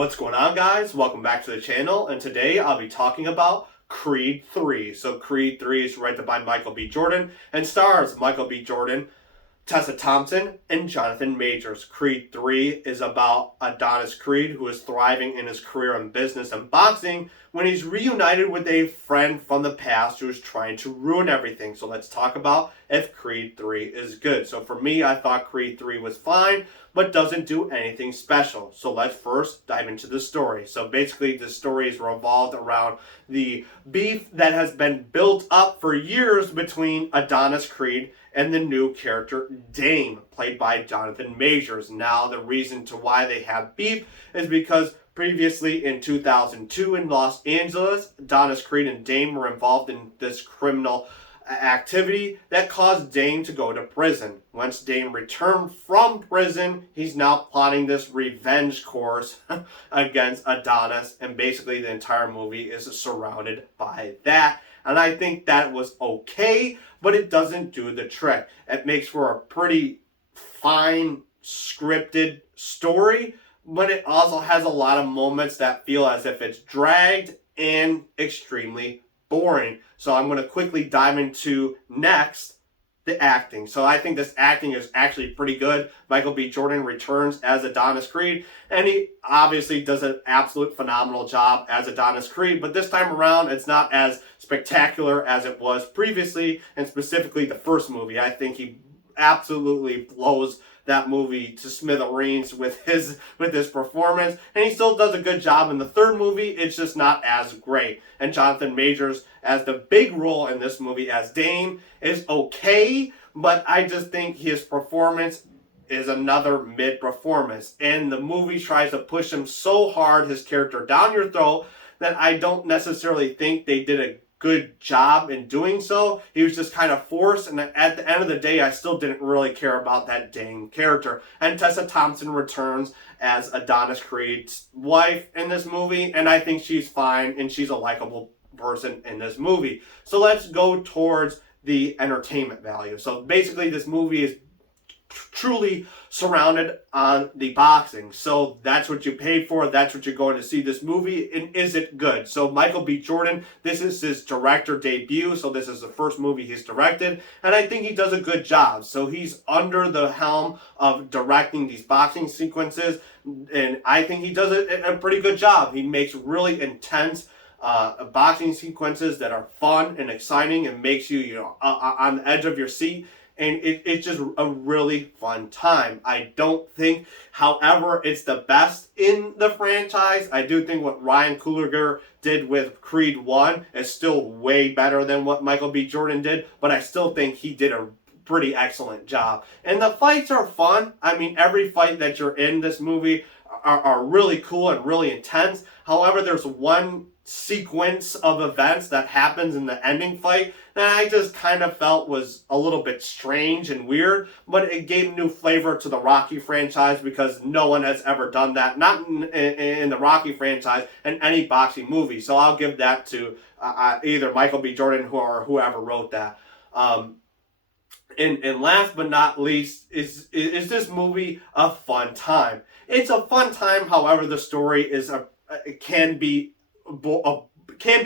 What's going on, guys? Welcome back to the channel, and today I'll be talking about Creed 3. So Creed 3 is directed by Michael B. Jordan and stars Michael B. Jordan, Tessa Thompson, and Jonathan Majors. Creed 3 is about Adonis Creed, who is thriving in his career in business and boxing when he's reunited with a friend from the past who is trying to ruin everything. So let's talk about if Creed 3 is good. So for me, I thought Creed 3 was fine, but doesn't do anything special. So let's first dive into the story. So basically, the story is revolved around the beef that has been built up for years between Adonis Creed and the new character Dame, played by Jonathan Majors. Now, the reason to why they have beef is because previously in 2002 in Los Angeles, Adonis Creed and Dame were involved in this criminal activity that caused Dame to go to prison. Once Dame returned from prison, he's now plotting this revenge course against Adonis, and basically the entire movie is surrounded by that. And I think that was okay, but it doesn't do the trick. It makes for a pretty fine scripted story, but it also has a lot of moments that feel as if it's dragged and extremely boring. So I'm going to quickly dive into next the acting. So I think this acting is actually pretty good. Michael B. Jordan returns as Adonis Creed, and he obviously does an absolute phenomenal job as Adonis Creed, but this time around it's not as spectacular as it was previously, and specifically the first movie. I think he absolutely blows that movie to smithereens with his performance, and he still does a good job in the third movie. It's just not as great. And Jonathan Majors as the big role in this movie as Dame is okay, but I just think his performance is another mid performance, and the movie tries to push him so hard, his character, down your throat, that I don't necessarily think they did a good job in doing so. He was just kind of forced, and at the end of the day, I still didn't really care about that Dame character. And Tessa Thompson returns as Adonis Creed's wife in this movie, and I think she's fine, and she's a likable person in this movie. So let's go towards the entertainment value. So basically, this movie is truly surrounded on the boxing. So that's what you pay for. That's what you're going to see this movie. And is it good? So Michael B. Jordan, this is his director debut. So this is the first movie he's directed. And I think he does a good job. So he's under the helm of directing these boxing sequences. And I think he does a pretty good job. He makes really intense boxing sequences that are fun and exciting and makes you, on the edge of your seat. And it's just a really fun time. I don't think, however, it's the best in the franchise. I do think what Ryan Coogler did with Creed 1 is still way better than what Michael B. Jordan did, but I still think he did a pretty excellent job. And the fights are fun. I mean, every fight that you're in this movie are really cool and really intense. However, there's one sequence of events that happens in the ending fight that I just kind of felt was a little bit strange and weird, but it gave new flavor to the Rocky franchise because no one has ever done that, not in the Rocky franchise, in any boxing movie. So I'll give that to either Michael B. Jordan or whoever wrote that. And last but not least, is this movie a fun time? It's a fun time. However, the story it can be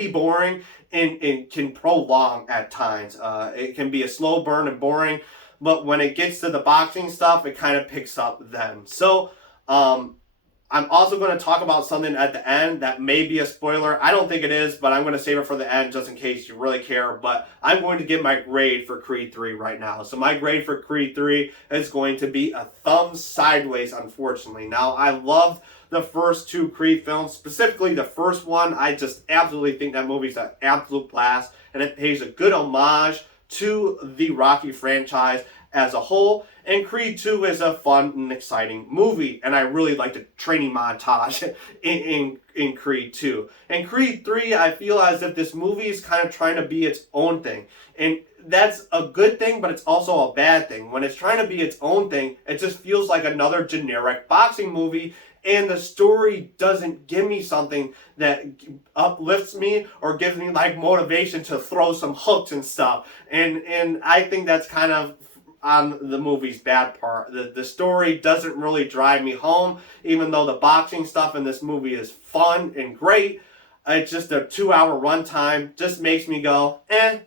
boring and can prolong at times. It can be a slow burn and boring, but when it gets to the boxing stuff, it kind of picks up then. So I'm also going to talk about something at the end that may be a spoiler. I don't think it is, but I'm going to save it for the end just in case you really care. But I'm going to give my grade for Creed 3 right now. So my grade for Creed 3 is going to be a thumb sideways, unfortunately. Now, I loved the first two Creed films, specifically the first one. I just absolutely think that movie's an absolute blast, and it pays a good homage to the Rocky franchise as a whole. And Creed 2 is a fun and exciting movie, and I really like the training montage in Creed 2. And Creed 3, I feel as if this movie is kind of trying to be its own thing. And that's a good thing, but it's also a bad thing. When it's trying to be its own thing, it just feels like another generic boxing movie, and the story doesn't give me something that uplifts me or gives me like motivation to throw some hooks and stuff. And I think that's kind of on the movie's bad part. The story doesn't really drive me home, even though the boxing stuff in this movie is fun and great. It's just a 2-hour runtime. Just makes me go,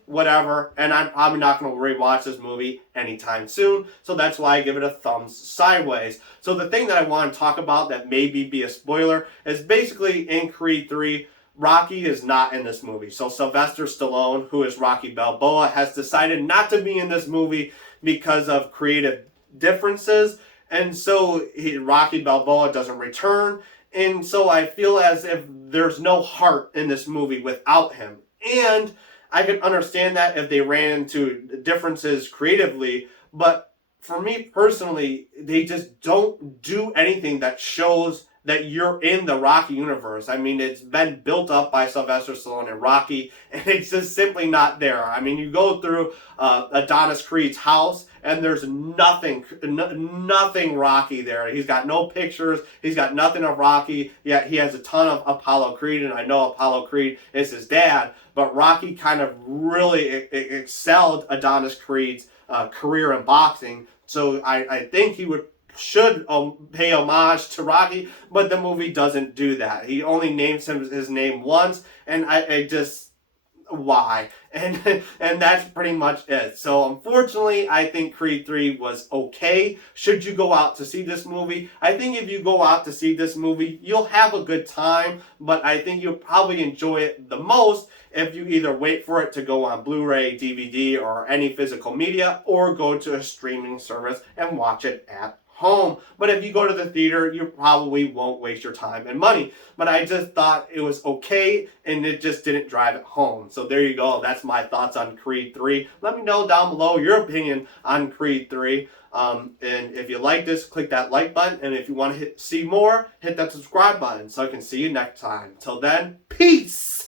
whatever. And I'm probably not going to rewatch this movie anytime soon. So that's why I give it a thumbs sideways. So the thing that I want to talk about that maybe be a spoiler is basically in Creed 3, Rocky is not in this movie. So Sylvester Stallone, who is Rocky Balboa, has decided not to be in this movie because of creative differences. And so Rocky Balboa doesn't return. And so I feel as if there's no heart in this movie without him. And I can understand that if they ran into differences creatively, but for me personally, they just don't do anything that shows that you're in the Rocky universe. I mean, it's been built up by Sylvester Stallone and Rocky, and it's just simply not there. I mean, you go through Adonis Creed's house, and there's nothing Rocky there. He's got no pictures. He's got nothing of Rocky, yet he has a ton of Apollo Creed, and I know Apollo Creed is his dad, but Rocky kind of really excelled Adonis Creed's career in boxing, so I think he should pay homage to Rocky, but the movie doesn't do that. He only names his name once, and I just, why? And that's pretty much it. So unfortunately, I think Creed 3 was okay. Should you go out to see this movie? I think if you go out to see this movie, you'll have a good time, but I think you'll probably enjoy it the most if you either wait for it to go on Blu-ray, DVD, or any physical media, or go to a streaming service and watch it at home. But if you go to the theater, you probably won't waste your time and money. But I just thought it was okay, and it just didn't drive it home. So there you go. That's my thoughts on Creed 3. Let me know down below your opinion on Creed 3. And if you like this, click that like button. And if you want to see more, hit that subscribe button so I can see you next time. Till then, peace!